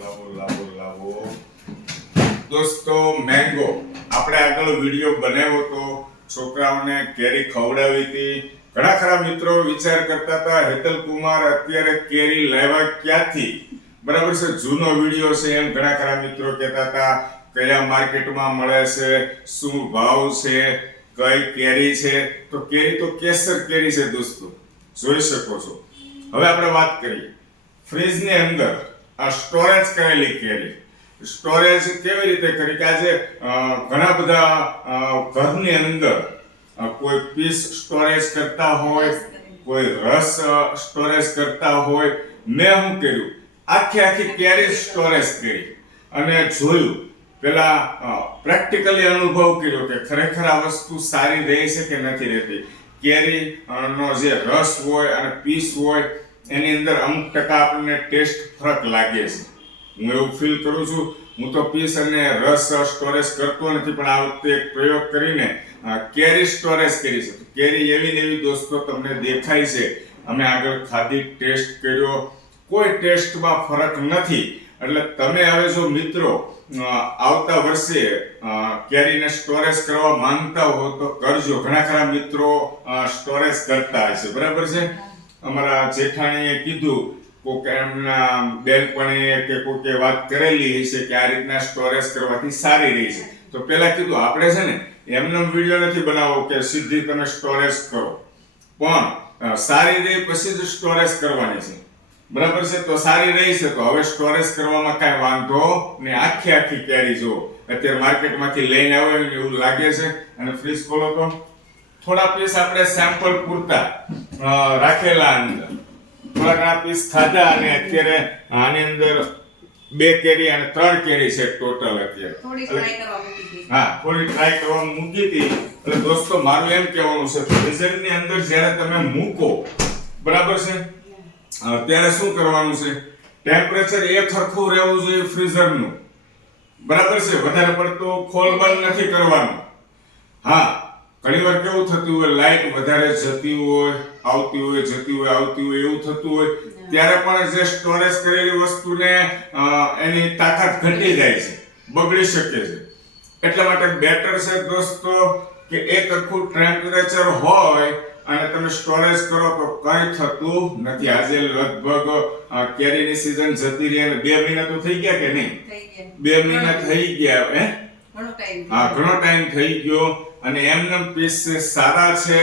લાવો લાવો લાવો દોસ્તો મેંગો આપણે આગળ વીડિયો બનાવ્યો તો છોકરાઓને કેરી ખવડાવી હતી. ઘણા ખરા મિત્રો વિચાર કરતા હતા, હેતલ કુમાર અત્યારે કેરી લેવા ક્યાંથી? બરાબર છે, જૂનો વીડિયો છે એમ ઘણા ખરા મિત્રો કહેતા હતા. કયા માર્કેટમાં મળે છે? શું ભાવ છે? કઈ કેરી છે? તો કેરી તો કેસર કેરી છે દોસ્તો. જોઈ શકો છો. હવે આપણે વાત કરીએ. ફ્રીજની અંદર સ્ટોરેજ કરેલી કેરી સ્ટોરેજ કેવી રીતે કરી? કે આજે ઘણા બધા ઘરની અંદર કોઈ પીસ સ્ટોરેજ કરતા હોય, કોઈ રસ સ્ટોરેજ કરતા હોય. મેં શું કર્યું? આખી આખી કેરી સ્ટોરેજ કરી. અને જોયું, પેલા પ્રેક્ટિકલી અનુભવ કર્યો કે ખરેખર આ વસ્તુ સારી રહે છે કે નથી રહેતી? કેરી નો જે રસ હોય અને પીસ હોય એની અંદર અમુક ટકા આપણને ટેસ્ટ ફરક લાગે છે. હું એવું ફીલ કરું છું, હું તો પીસ અને રસ સ્ટોરેજ કરતો નથી, પણ આ વખતે એક પ્રયોગ કરીને કેરી સ્ટોરેજ કરી છે. કેરી એવી ને એવી દોસ્તો તમને દેખાય છે. અમે આગળ ખાધી, ટેસ્ટ કર્યો. કોઈ ટેસ્ટમાં ફરક નથી. એટલે તમે હવે જો મિત્રો આવતા વર્ષે કેરીને સ્ટોરેજ કરવા માંગતા હો તો કરજો. ઘણા ખરા મિત્રો સ્ટોરેજ કરતા હશે. બરાબર છે? અમારા જેઠાણીએ કીધું, કોક એમના બેનપણીએ કે કોકે વાત કરેલી હશે કે આ રીતના સ્ટોરેજ કરવાથી સારી રહી છે. તો પહેલા કીધું, આપણે છે ને એમનો વીડિયો નથી બનાવવો કે સીધી તમે સ્ટોરેજ કરો. પણ સારી રહી પછી જ સ્ટોરેજ કરવાની છે. બરાબર છે? તો સારી રહી છે, તો હવે સ્ટોરેજ કરવામાં કાંઈ વાંધો ને આખી આખી કેરી જુઓ. અત્યારે માર્કેટમાંથી લઈને આવે એવું લાગે છે. અને ફ્રીજ ખોલો તો. થોડા પીસ આપણે સેમ્પલ પૂરતા. રાખેલા અંદર થોડા ઘણા પીસ ખાધા અને અત્યારે આની અંદર બે કેરી અને ત્રણ કેરી છે ટોટલ અત્યારે. હા થોડી ટ્રાય કરવા મૂકી હતી. એટલે દોસ્તો મારું એમ કહેવાનું છે ફ્રીઝરની અંદર જ્યારે તમે મૂકો બરાબર છે? ત્યારે શું કરવાનું છે? ટેમ્પરેચર એ સરખું રહેવું જોઈએ ફ્રીઝરનું બરાબર છે? વધારે પડતું ખોલ બંધ નથી કરવાનું. હા. ઘણી વાર કેવું થતું હોય લાઈટ વધારે જતી હોય આવતી હોય જતી હોય આવતી હોય એવું થતું હોય ત્યારે પણ જે સ્ટોરેજ કરેલી વસ્તુને એની તાકાત ઘટી જાય છે બગડી શકે છે. એટલા માટે બેટર છે દોસ્તો કે એક સરખું ટેમ્પરેચર હોય અને તમે સ્ટોરેજ કરો તો કંઈ થતું નથી. આજે લગભગ કેરીની સિઝન જતી રહી અને બે મહિના તો થઈ ગયા કે નહીં? બે મહિના થઈ ગયા હે? હા ઘણો ટાઈમ થઈ ગયો. અને એમનેમ પીસ સારા છે,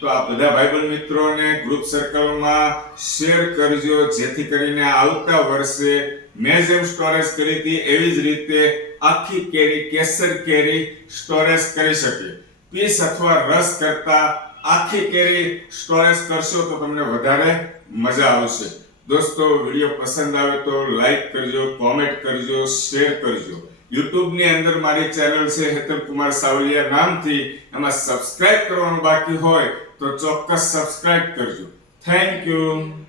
તો આ બધા ભાઈબંધ મિત્રોને ગ્રુપ સર્કલમાં શેર કરજો, જેથી કરીને આવતા વર્ષે મેં જેમ સ્ટોરેજ કરી હતી, એવી જ રીતે આખી કેરી, કેસર કેરી સ્ટોરેજ કરી શકીએ. પીસ અથવા રસ કરતા આખી કેરી સ્ટોરેજ કરશો તો તમને વધારે મજા આવશે. દોસ્તો, વીડિયો પસંદ આવે તો લાઈક કરજો કોમેન્ટ કરજો શેર કરજો. YouTube ની અંદર મારી ચેનલ છે હેતલ કુમાર સાવલિયા નામથી. એમાં સબસ્ક્રાઇબ કરવાનું બાકી હોય તો ચોક્કસ સબસ્ક્રાઇબ કરજો. Thank you